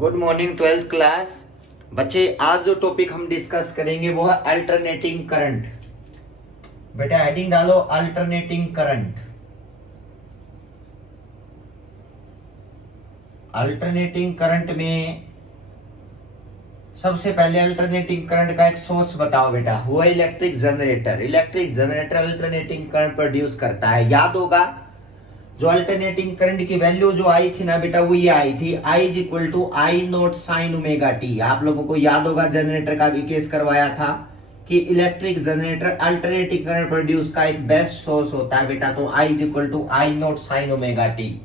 Good morning 12th class बच्चे। आज जो टॉपिक हम डिस्कस करेंगे वो है अल्टरनेटिंग करंट। बेटा हेडिंग डालो अल्टरनेटिंग करंट। अल्टरनेटिंग करंट में सबसे पहले अल्टरनेटिंग करंट का एक सोर्स बताओ बेटा। वो है electric generator. Electric generator alternating current produce करता है। याद होगा जो अल्टरनेटिंग करंट की वैल्यू जो आई थी ना बेटा, वो ये आई थी I is equal to I not sine omega t. आप लोगों को याद होगा जनरेटर का भी केस करवाया था कि electric generator alternating current produce का एक बेस्ट सोर्स होता है बेटा। तो I is equal to I not sine omega t.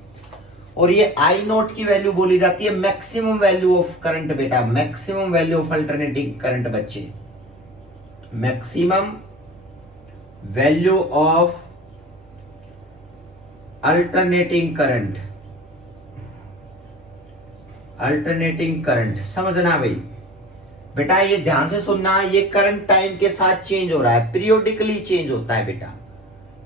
और ये आई नॉट की वैल्यू बोली जाती है मैक्सिमम वैल्यू ऑफ करंट बेटा। Maximum value of alternating current बच्चे, maximum value of alternating current. Alternating current समझना भाई बेटा, ये ध्यान से सुनना। ये करंट टाइम के साथ चेंज हो रहा है, पीरियोडिकली चेंज होता है बेटा।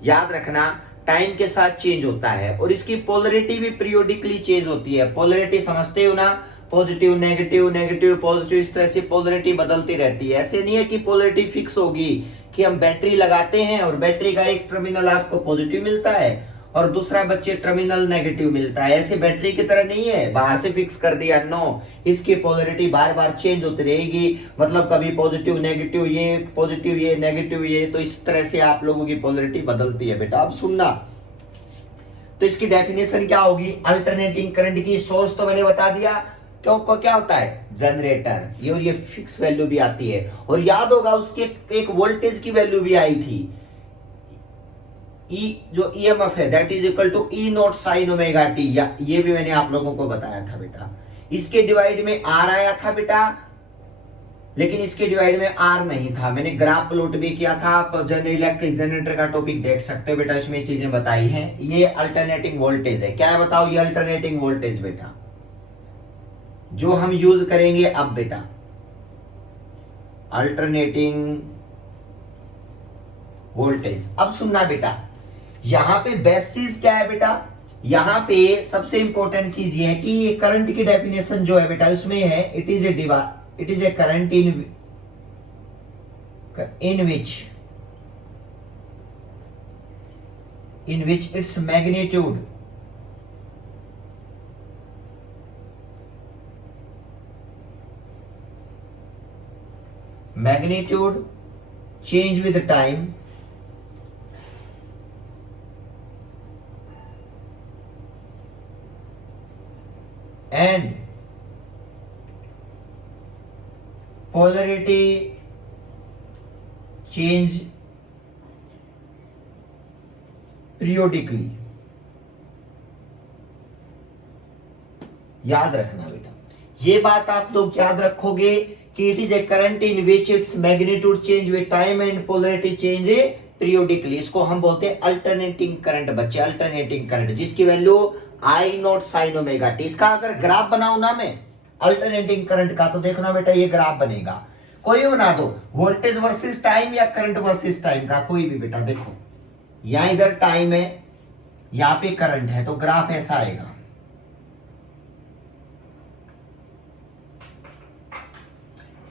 याद रखना टाइम के साथ चेंज होता है और इसकी पोलरिटी भी पीरियोडिकली चेंज होती है। पोलरिटी समझते हो ना, पॉजिटिव नेगेटिव, नेगेटिव पॉजिटिव, इस तरह से पोलरिटी बदलती रहती है। ऐसे नहीं है कि पोलरिटी फिक्स होगी कि हम बैटरी लगाते हैं और बैटरी का एक टर्मिनल आपको पॉजिटिव मिलता है और दूसरा बच्चे टर्मिनल नेगेटिव मिलता है। ऐसे बैटरी की तरह नहीं है बाहर से फिक्स कर दिया, नो। इसकी पोलरिटी बार बार चेंज होती रहेगी। मतलब कभी पॉजिटिव नेगेटिव, ये पॉजिटिव ये नेगेटिव ये, तो इस तरह से आप लोगों की पोलरिटी बदलती है बेटा। अब सुनना, तो इसकी डेफिनेशन क्या होगी अल्टरनेटिंग करंट की। सोर्स तो मैंने बता दिया, क्यों को क्या होता है जनरेटर, ये और ये फिक्स वैल्यू भी आती है। और याद होगा उसके एक वोल्टेज की वैल्यू भी आई थी, ई जो ईएमएफ है that is equal to E naught sine omega t. ये भी मैंने आप लोगों को बताया था बेटा। इसके डिवाइड में आर आया था बेटा, लेकिन इसके डिवाइड में आर नहीं था। मैंने ग्राफ प्लॉट भी किया था, आप इलेक्ट्रिक जनरेटर का टॉपिक देख सकते हो बेटा, इसमें चीजें बताई हैं। ये अल्टरनेटिंग वोल्टेज है। क्या है बताओ, ये अल्टरनेटिंग वोल्टेज बेटा जो हम यूज करेंगे अब बेटा। Alternating voltage. अब सुनना बेटा, यहां पे बेसिस क्या है बेटा। यहां पे सबसे इंपॉर्टेंट चीज ये है कि ये करंट की डेफिनेशन जो है बेटा उसमें है it is a current in which its magnitude change with the time and polarity change periodically। याद रखना बेटा, ये बात आप लोग याद रखोगे कि it is a current in which its magnitude change with time and polarity change periodically. इसको हम बोलते हैं अल्टरनेटिंग करंट बच्चे। अल्टरनेटिंग करंट जिसकी value I not sine omega T. इसका अगर ग्राफ बनाऊं ना मैं अल्टरनेटिंग करंट का, तो देखना बेटा ये ग्राफ बनेगा। कोई भी बना दो, वोल्टेज वर्सेस टाइम या करंट वर्सेस टाइम का, कोई भी बेटा। देखो यहां इधर टाइम है, यहां पे करंट है, तो ग्राफ ऐसा आएगा।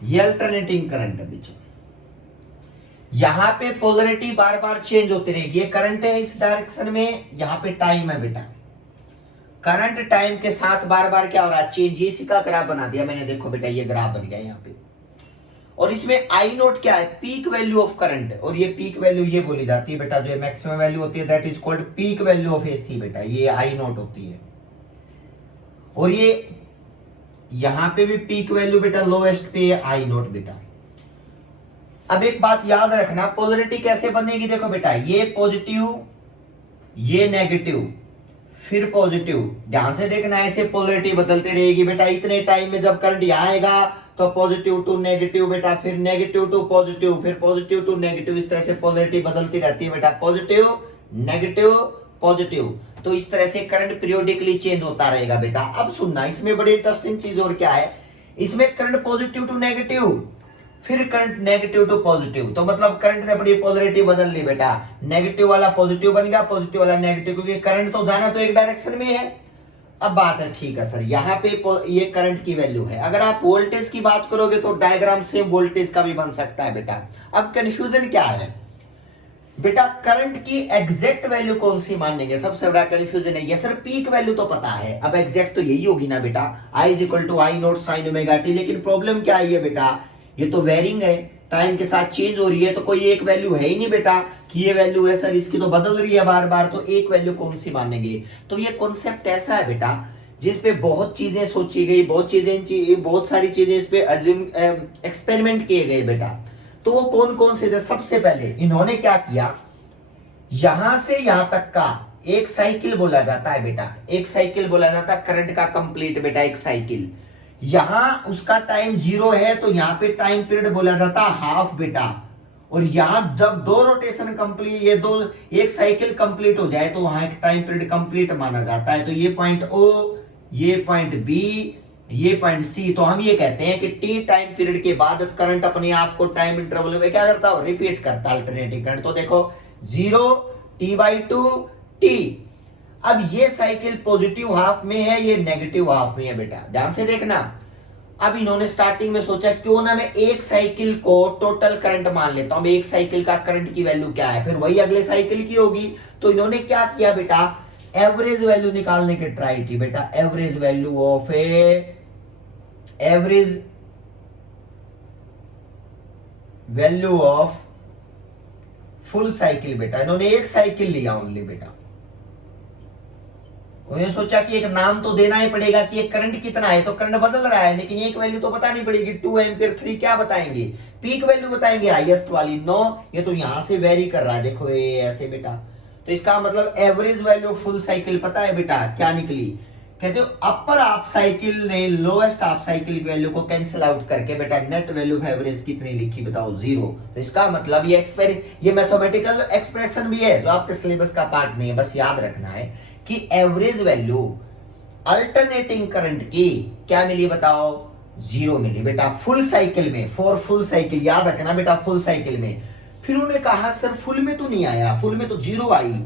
ये अल्टरनेटिंग करंट है बीच में। यहां पे पोलरिटी बार बार चेंज होती रहेगी। ये करंट है इस डायरेक्शन में, यहां पे टाइम है बेटा। करंट टाइम के साथ बार बार क्या हो रहा है चेंज। ये इसी का ग्राफ बना दिया मैंने, देखो बेटा ये ग्राफ बन गया यहाँ पे। और इसमें आई नोट क्या है, पीक वैल्यू ऑफ करंट। और ये पीक वैल्यू ये बोली जाती है बेटा, जो मैक्सिमम वैल्यू होती है that is called peak value of AC बेटा। ये आई नोट होती है। और ये यहां पे भी पीक वैल्यू बेटा लोएस्ट पे आई नोट बेटा। अब एक बात याद रखना, पोलरिटी कैसे बनेगी। देखो बेटा ये पॉजिटिव, ये नेगेटिव, फिर पॉजिटिव। ध्यान से देखना, ऐसे पोलरिटी बदलती रहेगी बेटा। इतने टाइम में जब करंट यहां आएगा तो पॉजिटिव टू नेगेटिव बेटा, फिर नेगेटिव टू पॉजिटिव, फिर पॉजिटिव टू नेगेटिव। इस तरह से पोलरिटी बदलती रहती है बेटा, पॉजिटिव नेगेटिव पॉजिटिव। तो इस तरह से करंट पीरियोडिकली चेंज होता रहेगा बेटा। अब सुनना, इसमें बड़ी इंटरेस्टिंग चीज और क्या है, इसमें करंट पॉजिटिव टू नेगेटिव, फिर करंट नेगेटिव टू पॉजिटिव। तो मतलब करंट ने अपनी पोलरिटी बदल ली बेटा। नेगेटिव वाला पॉजिटिव बन गया, पॉजिटिव वाला नेगेटिव, क्योंकि करंट तो जाना तो एक डायरेक्शन में है। अब बात है, ठीक है सर, यहाँ पे ये करंट की वैल्यू है। अगर आप वोल्टेज की बात करोगे तो डायग्राम सेम वोल्टेज का भी बन सकता है बेटा। अब कंफ्यूजन क्या है बेटा, करंट की एग्जैक्ट वैल्यू कौन सी मानेंगे, सबसे बड़ा कंफ्यूजन है ये सर। पीक वैल्यू तो पता है, अब एग्जैक्ट तो यही होगी ना बेटा, I is equal to I not sine omega t. लेकिन प्रॉब्लम क्या है बेटा, ये तो वेरिंग है, टाइम के साथ चेंज हो रही है, तो कोई एक वैल्यू है ही नहीं बेटा कि ये वैल्यू है सर, इसकी तो बदल रही है बार बार, तो एक वैल्यू कौन सी मानेंगे। तो ये कॉन्सेप्ट ऐसा है बेटा जिसपे बहुत चीजें सोची गई, बहुत सारी चीजें इस पे एक्सपेरिमेंट किए गए बेटा। तो वो कौन कौन से थे, सबसे पहले इन्होंने क्या किया, यहां से यहां तक का एक साइकिल बोला जाता है बेटा, एक साइकिल बोला जाता है करंट का कंप्लीट बेटा, एक साइकिल। यहां उसका टाइम 0 है तो यहां पे टाइम पीरियड बोला जाता है हाफ बेटा। और यहां जब दो रोटेशन कंप्लीट, ये दो एक साइकिल कंप्लीट हो जाए तो वहां एक टाइम पीरियड कंप्लीट माना जाता है। तो ये पॉइंट ओ, ये पॉइंट बी, ये पॉइंट सी। तो हम ये कहते हैं कि टी टाइम पीरियड के बाद करंट अपने आप को टाइम इंटरवल में क्या करता है, रिपीट करता है अल्टरनेटिंग करंट। तो देखो 0 t/2 t। अब ये साइकिल पॉजिटिव हाफ में है, ये नेगेटिव हाफ में है बेटा, ध्यान से देखना। अब इन्होंने स्टार्टिंग में सोचा क्यों ना मैं एक साइकिल को टोटल करंट मान लेता हूं, एक साइकिल का करंट की वैल्यू क्या है, फिर वही अगले साइकिल की होगी। तो इन्होंने क्या किया बेटा, एवरेज वैल्यू निकालने की ट्राई की बेटा, average value of average value of full cycle बेटा। इन्होंने एक साइकिल लिया ओनली बेटा, उन्होंने सोचा कि एक नाम तो देना ही पड़ेगा कि ये करंट कितना है, तो करंट बदल रहा है लेकिन एक वैल्यू तो बतानी पड़ेगी, 2 एम्पियर 3 क्या बताएंगे, पीक वैल्यू बताएंगे हाईएस्ट वाली 9। ये तो यहां से वेरी कर रहा है, देखो ये ऐसे बेटा। तो इसका मतलब एवरेज वैल्यू फुल साइकिल पता है बेटा क्या निकली, कहते हो अपर हाफ साइकिल ने लोएस्ट हाफ साइकिल की वैल्यू को कैंसिल आउट करके बेटा नेट वैल्यू ऑफ एवरेज कितनी लिखी बताओ, 0। तो इसका मतलब ये मैथमेटिकल एक्सप्रेशन भी है जो आपके सिलेबस का पार्ट नहीं है, बस याद रखना है कि एवरेज वैल्यू अल्टरनेटिंग करंट की क्या मिली बताओ, 0 मिली बेटा फुल साइकिल में, फॉर फुल साइकिल, याद रखना बेटा फुल साइकिल में। फिर उन्होंने कहा सर फुल में तो नहीं आया, फुल में तो 0 आई,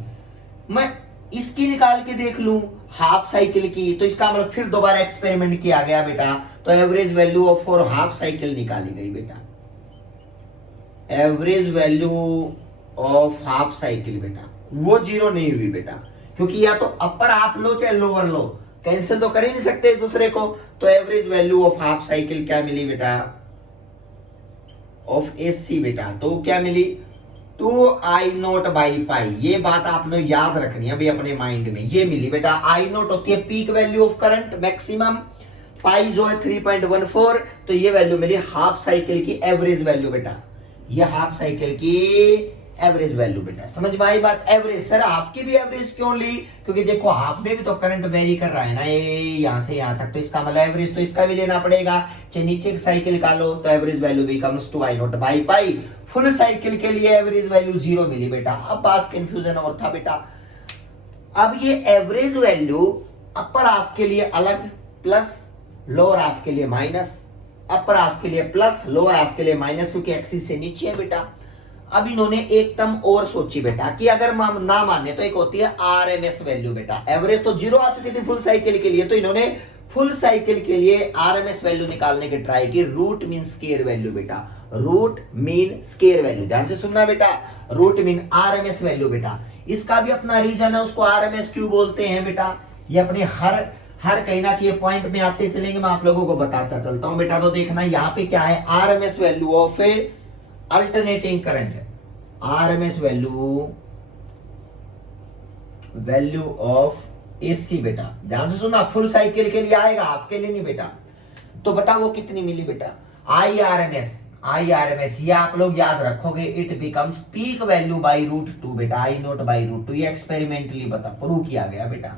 मैं इसकी निकाल के देख लूं हाफ साइकिल की। तो इसका मतलब फिर दोबारा एक्सपेरिमेंट किया गया बेटा, तो average value of for half cycle निकाली गई बेटा, average value of half cycle बेटा, वो 0 नहीं हुई बेटा, क्योंकि या तो अपर हाफ लो चाहे लोअर लो, कैंसिल तो कर ही नहीं सकते एक दूसरे को। तो average value of half cycle क्या मिली बेटा, ऑफ एसी बेटा, तो क्या मिली 2I0/पाई। ये बात आपने याद रखनी है अभी अपने माइंड में, ये मिली बेटा। I0 होती है peak value of current maximum, pi जो है 3.14, तो ये वैल्यू मिली हाफ साइकिल की एवरेज वैल्यू बेटा, ये हाफ साइकिल की एवरेज वैल्यू बेटा। समझ में आई बात, एवरेज सर आपकी भी एवरेज क्यों ली, क्योंकि देखो हाफ में भी तो करंट वेरी कर रहा है ना, यहां से यहां तक, तो इसका मतलब एवरेज तो इसका भी लेना पड़ेगा, चाहे नीचे एक साइकिल का लो तो एवरेज वैल्यू बिकम्स 2I0/पाई। फुल साइकिल के लिए एवरेज वैल्यू 0 मिली बेटा। अब बात कंफ्यूजन और था बेटा, अब ये एवरेज वैल्यू अपर हाफ के लिए अलग प्लस, लोअर हाफ के लिए माइनस, अपर हाफ के लिए प्लस, लोअर हाफ के लिए माइनस, क्योंकि एक्सिस से नीचे है बेटा। अब इन्होंने एक टर्म और सोची बेटा कि अगर ना माने तो एक होती है आरएमएस वैल्यू बेटा, एवरेज तो 0 आ चुकी थी फुल साइकिल के लिए, तो इन्होंने फुल साइकिल के लिए आरएमएस वैल्यू निकालने की ट्राई की, रूट मीन स्क्वायर वैल्यू बेटा, रूट मीन स्क्वायर वैल्यू, ध्यान से सुनना बेटा, रूट मीन आरएमएस वैल्यू बेटा। इसका भी अपना रीजन है, उसको आरएमएस क्यों बोलते हैं बेटा, ये अपने हर कहीं ना कहीं पॉइंट में आते चलेंगे, मैं आप लोगों को बताता चलता हूं बेटा। तो देखना यहाँ पे क्या है, RMS value of alternating current, RMS value of AC बेटा, ध्यान से सुनना, फुल साइकिल के लिए आएगा आपके लिए नहीं बेटा। तो बता वो कितनी मिली बेटा, IRMS ये आप लोग याद रखोगे, it becomes peak value by √2 बेटा, I0/√2। ये एक्सपेरिमेंटली प्रूव किया गया बेटा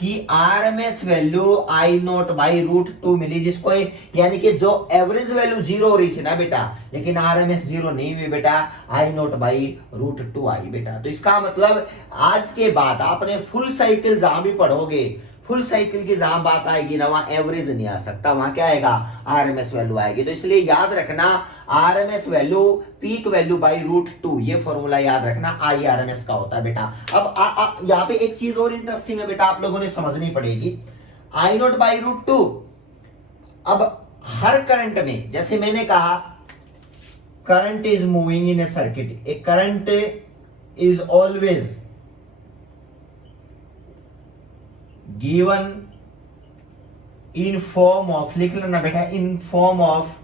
कि आरएमएस वैल्यू I0/√2 मिली, जिसको यानी कि जो एवरेज वैल्यू 0 हो रही थी ना बेटा, लेकिन आरएमएस 0 नहीं हुई बेटा, I0/√2 आई बेटा। तो इसका मतलब आज के बाद आपने फुल साइकिल जहां भी पढ़ोगे, फुल साइकिल की जहां बात आएगी ना वहां एवरेज नहीं आ सकता, वहां क्या आएगा, आरएमएस वैल्यू आएगी। तो इसलिए याद रखना RMS value peak value by √2, ये फॉर्मूला याद रखना आई आरएमएस का होता है बेटा। अब यहाँ पे एक चीज और इंटरेस्टिंग है बेटा, आप लोगों ने समझनी पड़ेगी। I0 बाई √2, अब हर करंट में जैसे मैंने कहा current is moving in A circuit, A current is always given in form of, लिख लेना बेटा, in form of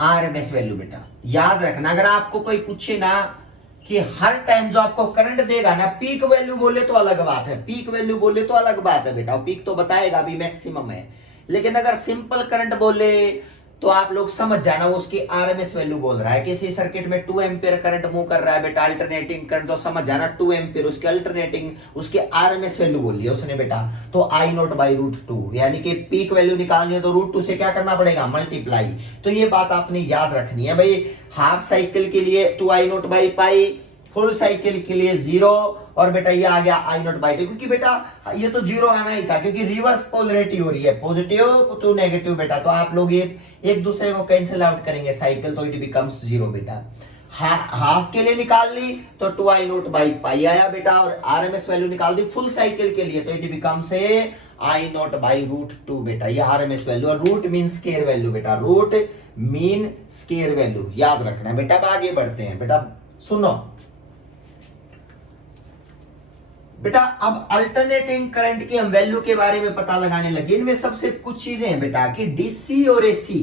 RMS value. बेटा याद रखना, अगर आपको कोई पूछे ना कि हर टाइम जो आपको करंट देगा ना, पीक वैल्यू बोले तो अलग बात है, पीक वैल्यू बोले तो अलग बात है बेटा, पीक तो बताएगा अभी मैक्सिमम है, लेकिन अगर सिंपल करंट बोले तो आप लोग समझ जाना वो उसकी आरएमएस वैल्यू बोल रहा है। किसी सर्किट में 2 एम्पियर करंट मूव कर रहा है बेटा, अल्टरनेटिंग करंट, तो समझ जाना 2 एम्पियर उसके अल्टरनेटिंग, उसके आरएमएस वैल्यू बोल लिया उसने बेटा। तो I0 बाई √2, यानी कि पीक वैल्यू निकालनी है तो √2 से क्या करना पड़ेगा, मल्टीप्लाई। तो ये बात आपने याद रखनी है भाई। हाफ साइकिल के लिए 2I0 by pi, full cycle के लिए 0, और बेटा ये आ गया I0 बाई 2, क्योंकि बेटा ये तो 0 आना ही था क्योंकि रिवर्स पोलरिटी हो रही है, पॉजिटिव टू नेगेटिव बेटा। तो आप लोग एक दूसरे को कैंसिल आउट करेंगे साइकिल, तो इट बिकम्स 0 बेटा। हाफ के लिए निकाल ली तो 2I0 बाई पाई आया बेटा, और आरएमएस वैल्यू निकाल दी फुल साइकिल के लिए तो इट बिकम्स I0 बाई √2 बेटा, ये आरएमएस वैल्यू। और रूट मीन स्केयर वैल्यू बेटा, रूट मीन स्केयर वैल्यू याद रखना है बेटा। अब आगे बढ़ते हैं बेटा, सुनो बेटा, अब अल्टरनेटिंग करंट की हम वैल्यू के बारे में पता लगाने लगे। इनमें सबसे कुछ चीजें हैं बेटा कि डीसी और एसी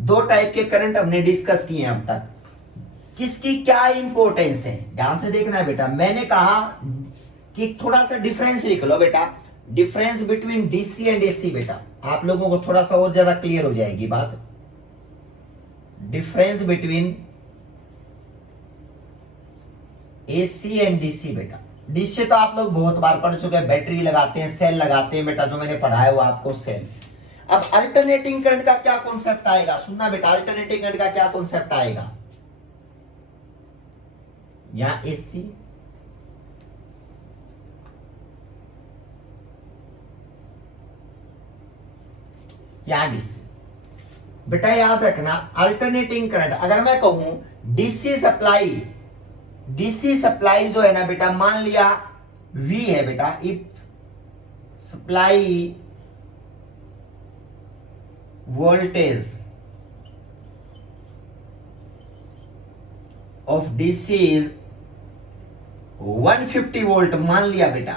दो टाइप के करंट हमने डिस्कस किए हैं अब तक, किसकी क्या इंपॉर्टेंस है ध्यान से देखना है बेटा। मैंने कहा कि थोड़ा सा डिफरेंस लिख लो बेटा, difference between DC and AC बेटा, आप लोगों को थोड़ा सा और ज्यादा क्लियर हो जाएगी बात। Difference between AC and DC बेटा, डीसी तो आप लोग बहुत बार पढ़ चुके हैं, बैटरी लगाते हैं, सेल लगाते हैं बेटा, जो मैंने पढ़ाया वो आपको सेल। अब अल्टरनेटिंग करंट का क्या कॉन्सेप्ट आएगा, सुनना बेटा, अल्टरनेटिंग करंट का क्या कॉन्सेप्ट आएगा, या एसी या डीसी बेटा। याद रखना अल्टरनेटिंग करंट, अगर मैं कहूं डीसी सप्लाई जो है ना बेटा, मान लिया V है बेटा, if supply voltage of DC is 150 volt मान लिया बेटा,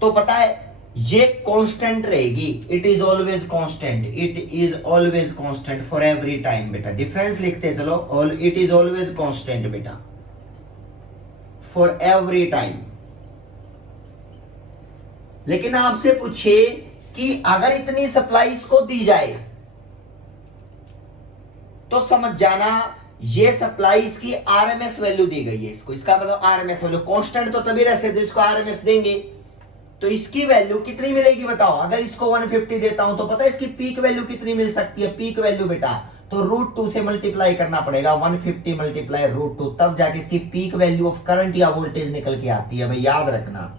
तो पता है ये कांस्टेंट रहेगी, it is always constant, it is always constant for every time बेटा। डिफरेंस लिखते चलो, और इट इज ऑलवेज कांस्टेंट बेटा फॉर एवरी टाइम। लेकिन आपसे पूछे कि अगर इतनी सप्लाई इसको दी जाए तो समझ जाना ये सप्लाई इसकी आरएमएस वैल्यू दी गई है इसको, इसका मतलब आरएमएस वैल्यू। कांस्टेंट तो तभी रह सकते इसको आरएमएस देंगे, तो इसकी वैल्यू कितनी मिलेगी बताओ। अगर इसको 150 देता हूं तो पता है इसकी पीक वैल्यू कितनी मिल सकती है, पीक वैल्यू बेटा तो √2 से मल्टीप्लाई करना पड़ेगा, 150 मल्टीप्लाई √2, तब जाके इसकी पीक वैल्यू ऑफ करंट या वोल्टेज निकल के आती है भाई, याद रखना।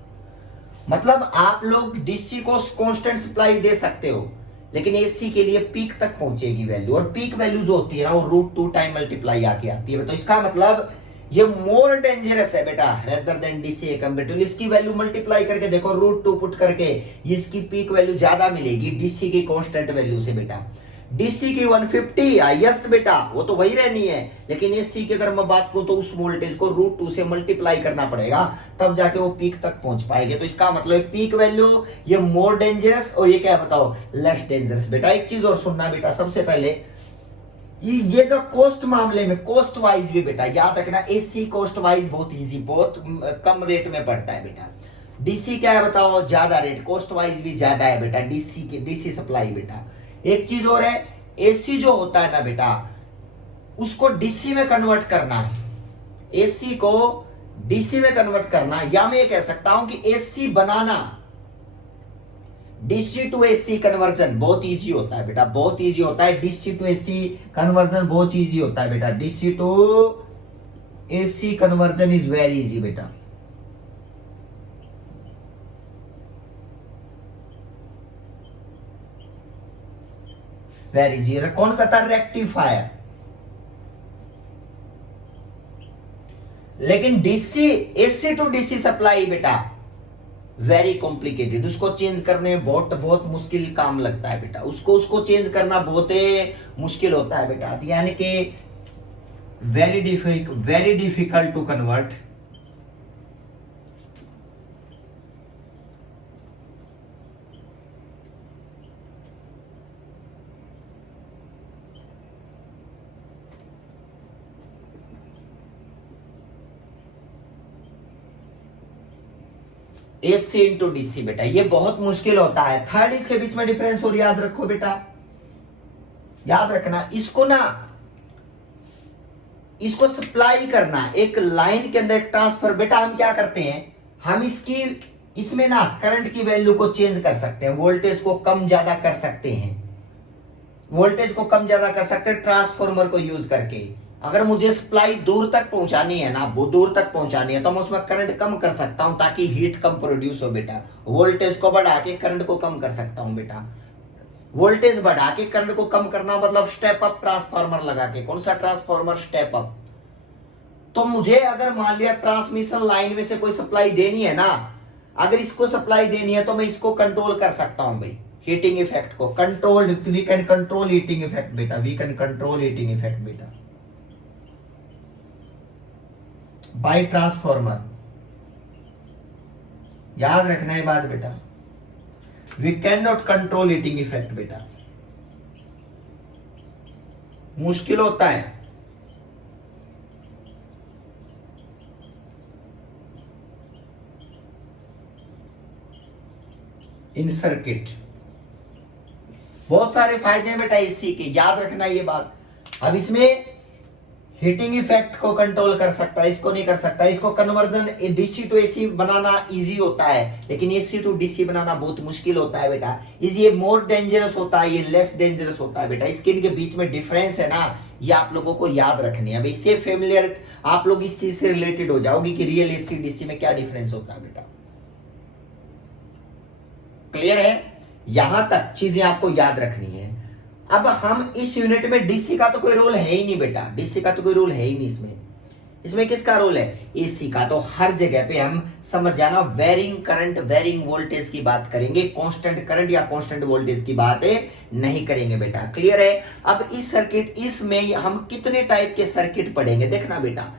मतलब आप लोग डीसी को कांस्टेंट सप्लाई दे सकते हो, लेकिन एसी के लिए पीक तक पहुंचेगी वैल्यू, और पीक वैल्यू जो होती है ना वो √2 टाइम मल्टीप्लाई आके आती है। तो इसका मतलब ये मोर डेंजरस है बेटा रेदर देन डीसी कंपेरेटिवली। इसकी वैल्यू मल्टीप्लाई करके देखो, √2 पुट करके इसकी पीक वैल्यू ज्यादा मिलेगी डीसी की कांस्टेंट वैल्यू से बेटा। डीसी की 150 हाईएस्ट बेटा वो तो वही रहनी है, लेकिन एसी की अगर मैं बात करूं तो उस वोल्टेज को √2 से मल्टीप्लाई करना पड़ेगा, तब जाके वो पीक तक पहुंच पाएंगे। तो इसका मतलब पीक वैल्यू ये मोर डेंजरस, और ये क्या बताओ लेस डेंजरस बेटा। एक चीज और सुनना बेटा, सबसे पहले ये जो कॉस्ट मामले में कॉस्ट वाइज भी बेटा याद रखना, एसी कॉस्ट वाइज बहुत इजी, बहुत कम रेट में पड़ता है बेटा। डीसी क्या है बताओ, ज्यादा रेट, कॉस्ट वाइज भी ज्यादा है बेटा डीसी सप्लाई बेटा। एक चीज और है, एसी जो होता है ना बेटा उसको डीसी में कन्वर्ट करना, एसी को डीसी में कन्वर्ट करना, या मैं ये कह सकता हूं कि एसी बनाना, डीसी टू एसी कन्वर्जन बहुत इजी होता है बेटा, बहुत इजी होता है। डीसी टू एसी कन्वर्जन बहुत इजी होता है बेटा, DC to AC conversion is very easy बेटा। Very zero. कौन करता है? रेक्टिफायर। लेकिन DC, AC to DC supply बेटा वेरी कॉम्प्लिकेटेड, उसको चेंज करने में बहुत बहुत मुश्किल काम लगता है बेटा, उसको चेंज करना बहुत मुश्किल होता है बेटा, यानी कि very difficult to convert. AC into DC बेटा ये बहुत मुश्किल होता है। थर्ड इसके बीच में डिफरेंस और याद रखो बेटा, याद रखना इसको ना, इसको सप्लाई करना एक लाइन के अंदर ट्रांसफर। बेटा हम क्या करते हैं, हम इसमें ना करंट की वैल्यू को चेंज कर सकते हैं, वोल्टेज को कम ज्यादा कर सकते हैं, वोल्टेज को कम ज्यादा कर सकते हैं ट्रांसफॉर्मर को यूज करके। अगर मुझे सप्लाई दूर तक पहुंचानी है ना, वो दूर तक पहुंचानी है तो मैं उसमें करंट कम कर सकता हूं ताकि हीट कम प्रोड्यूस हो बेटा। वोल्टेज को बढ़ा के करंट को कम कर सकता हूं बेटा। वोल्टेज बढ़ा के करंट को कम करना मतलब स्टेप अप ट्रांसफार्मर लगा के। कौन सा ट्रांसफार्मर? Step up. तो मुझे अगर मान लिया ट्रांसमिशन लाइन में से कोई सप्लाई देनी है ना, अगर इसको सप्लाई देनी है तो मैं इसको कंट्रोल कर सकता हूं भाई, हीटिंग इफेक्ट को control. We can control heating effect बेटा, we can control heating effect बेटा बाय ट्रांसफॉर्मर। याद रखना है बात बेटा, we can not control heating effect बेटा, मुश्किल होता है। इन सर्किट बहुत सारे फायदे हैं बेटा एसी के, याद रखना ये बात। अब इसमें हीटिंग इफेक्ट को कंट्रोल कर सकता है, इसको नहीं कर सकता। इसको कन्वर्जन डीसी टू एसी बनाना इजी होता है, लेकिन एसी टू डीसी बनाना बहुत मुश्किल होता है बेटा। ये मोर डेंजरस होता है, ये लेस डेंजरस होता है बेटा। इसके इनके बीच में डिफरेंस है ना, ये आप लोगों को याद रखनी है। अब इससे फेमिलियर आप लोग इस चीज से रिलेटेड हो जाओगे कि रियल एसी डीसी में क्या डिफरेंस होता है बेटा। क्लियर है? यहां तक चीजें आपको याद रखनी है। अब हम इस यूनिट में डीसी का तो कोई रोल है ही नहीं बेटा, डीसी का तो कोई रोल है ही नहीं इसमें। इसमें किसका रोल है? एसी का। तो हर जगह पे हम समझ जाना वेरिंग करंट वेरिंग वोल्टेज की बात करेंगे, कांस्टेंट करंट या कांस्टेंट वोल्टेज की बात नहीं करेंगे बेटा। क्लियर है? अब इस सर्किट इसमें हम कितने टाइप के सर्किट पढ़ेंगे देखना बेटा।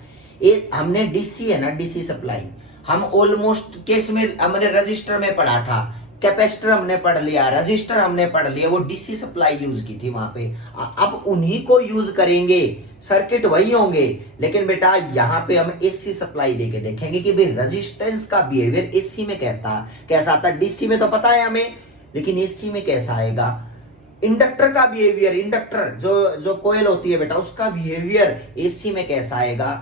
हमने डीसी है ना, डीसी सप्लाई हम ऑलमोस्ट केस में हमने रजिस्टर में पढ़ा था, कैपेसिटर हमने पढ़ लिया, रजिस्टर हमने पढ़ लिया, वो डीसी सप्लाई यूज की थी वहां पे। अब उन्हीं को यूज करेंगे, सर्किट वही होंगे, लेकिन बेटा यहाँ पे हम एसी सप्लाई देके देखेंगे कि भाई रेजिस्टेंस का बिहेवियर एसी में कैसा आता है। डीसी में तो पता है हमें, लेकिन एसी में कैसा आएगा। इंडक्टर का बिहेवियर, इंडक्टर जो कोयल होती है बेटा, उसका बिहेवियर एसी में कैसा आएगा।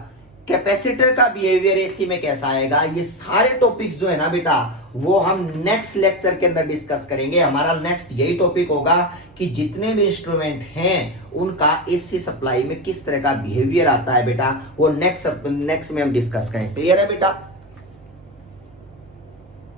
कैपेसिटर का बिहेवियर एसी में कैसा आएगा। ये सारे टॉपिक्स जो है ना बेटा, वो हम नेक्स्ट लेक्चर के अंदर डिस्कस करेंगे। हमारा नेक्स्ट यही टॉपिक होगा कि जितने भी इंस्ट्रूमेंट हैं उनका एसी सप्लाई में किस तरह का बिहेवियर आता है बेटा, वो नेक्स्ट में हम डिस्कस करेंगे। क्लियर है बेटा?